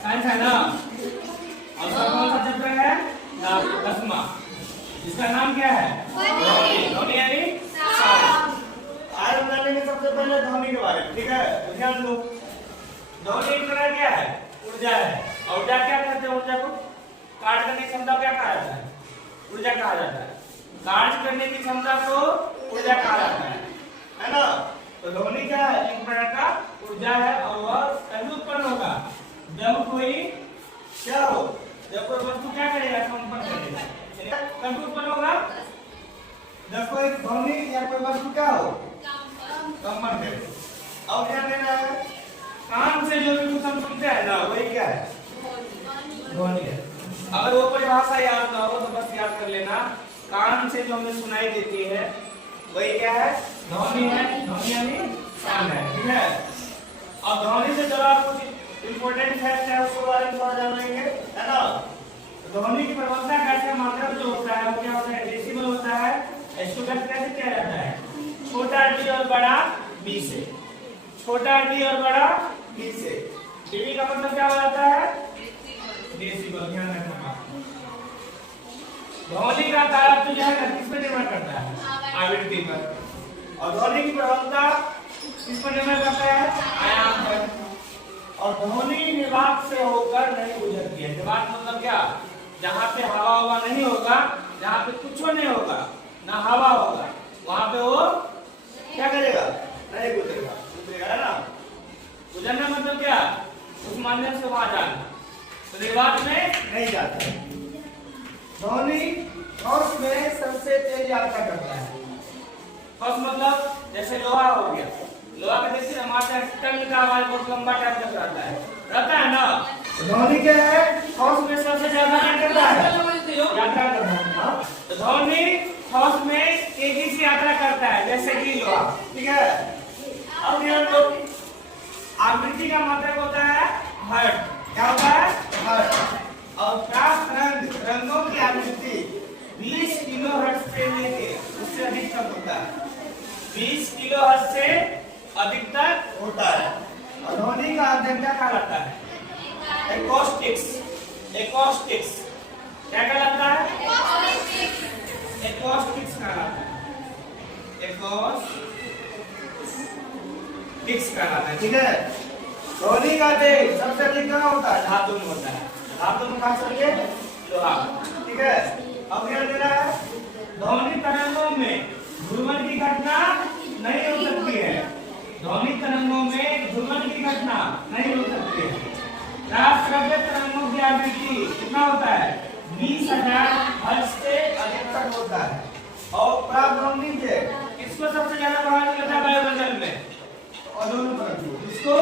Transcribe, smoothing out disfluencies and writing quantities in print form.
Science है ना। और कौन सा चैप्टर है? 10वां। इसका नाम क्या है? ध्वनि यानी साउंड। आज हम जानेंगे सबसे पहले ध्वनि के बारे में, ठीक है? तो ध्यान दो। ध्वनि एक तरह क्या है? ऊर्जा है। और ऊर्जा क्या कहते हैं? ऊर्जा को कार्य करने की क्षमता क्या कहा जाता है? ऊर्जा कहा जाता है। कार्य करने की क्षमता को ऊर्जा कहा जाता है ना? तो ध्वनि क्या है? एक प्रकार का ऊर्जा है और वह तभी उत्पन्न होगा जब कोई क्या हो, जब कोई वस्तु क्या करेगा? कंपन करेगा। कब उत्पन्न होगा? जब कोई ध्वनि या कोई वस्तु क्या हो? कंपन करे। अब ध्यान देना है, कान से जो भी कुछ हम सुनते हैं ना, वही क्या है? ध्वनि है। अगर वो परिभाषा याद ना हो तो बस याद कर लेना, कान से जो हमें सुनाई देती है वही क्या है? ध्वनि है। ध्वनि यानी साउंड है, ठीक है? अब ध्वनि से जुड़ा कुछ इंपोर्टेंट फैक्ट है, उसके बारे में थोड़ा जानेंगे, है ना? ध्वनि की प्रबलता कैसे, मात्रा जो होता है वो क्या होता है? डेसिबल होता है। इसको कैसे किया जाता है? छोटा डी और बड़ा बी से। छोटा डी और बड़ा बी से। डीबी का मतलब क्या हो जाता है? डेसिबल। ध्यान रखना। ध्वनि का तारतम्य जो है किस पर निर्भर करता है? आवृत्ति पर। और ध्वनि की प्रबलता किस पर निर्भर करता है? आयाम पर। और ध्वनि निर्वात से होकर नहीं गुजरती है। निर्वात मतलब क्या? जहाँ पे हवा नहीं होगा, जहाँ पे कुछ नहीं होगा, ना हवा होगा, वहाँ पे वो क्या करेगा? नहीं गुजरेगा। गुजरेगा, है ना? गुजरना मतलब क्या? उस माध्यम से वहां जाना, तो निर्वात में नहीं जाता। ध्वनि ठोस में सबसे तेज यात्रा करता है। ठोस मतलब जैसे लोहा हो गया, लोहा का देखिए हमारे टंग का आवाज बहुत लंबा टाइम तक रहता है ना? ध्वनि क्या है? ठोस में सबसे ज्यादा क्या करता है? यात्रा करता है। तो ध्वनि ठोस में तेजी से यात्रा करता है, जैसे कि लोहा, ठीक है? अब ध्यान दो, आवृत्ति का मतलब होता है हर्ट्ज। क्या होता है? हर्ट्ज। और प्राप्त रंगों की आवृत्ति 20 किलोहर्ट्ज से लेके उससे अधिक तक होता है। 20 किलोहर्ट्ज से अधिक तक होता है। और ध्वनि का अध्ययन क्या कहलाता है? एकॉस्टिक्स। एकॉस्टिक्स क्या कहलाता है? एकॉस्टिक्स कहलाता है। एकॉस्टिक्स कहलाता है, ठीक है? ध्वनि का तेज सबसे अधिक कहाँ होता है? धातु में होता है। धातु में खास करके लोहा, ठीक है? अब ध्यान देना है, ध्वनि तरंगों में घूर्णन की घटना नहीं हो सकती है। ध्वनि तरंगों में घूर्णन की घटना नहीं हो सकती है। श्रव्य तरंगों की आवृत्ति कितना होता है? 20,000 हर्ट्ज से अधिक तक होता है। और पराध्वनि से किसको सबसे ज्यादा प्रभावित करता है वायुमंडल में? और दोनों तरफ, इसको